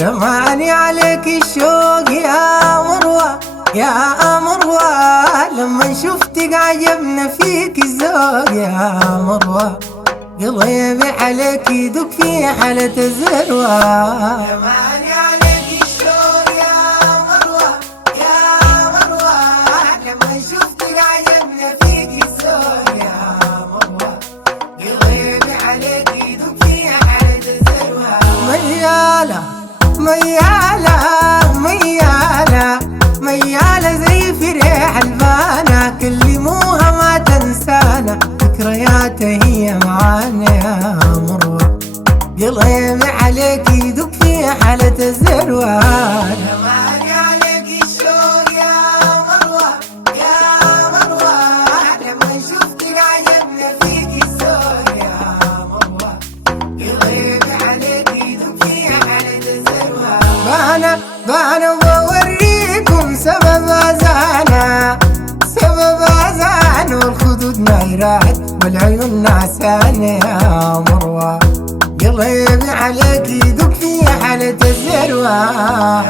رماني عليك الشوق يا مروة يا مروة، لما شفتك عجبنا فيك الذوق يا مروة، قلبي عليك يدق في حالة الذروة. رماني عليك الشوق يا مروة يا مروة، لما شفتك عجبنا فيك الذوق يا مروة، قلبي عليك يدق في حالة الذروة. ميالة ميالة ميالة ميالة زي في ريح البانة، كلموها ما تنسانا، ذكرياتها هي معانا يا مروة، قلبي عليك يدق في حالة الذروة. رماني عليك الشوق يا مروة يا مروة، لما شفتك عجبنا فيك الذوق يا مروة، قلبي عليك يدق في حالة الذروة. بانا بوريكم سبب أذانا، سبب أذان والخدود نايرات والعيون نعسانة يا مروة، قلبي عليك يدق في حالة الذروة.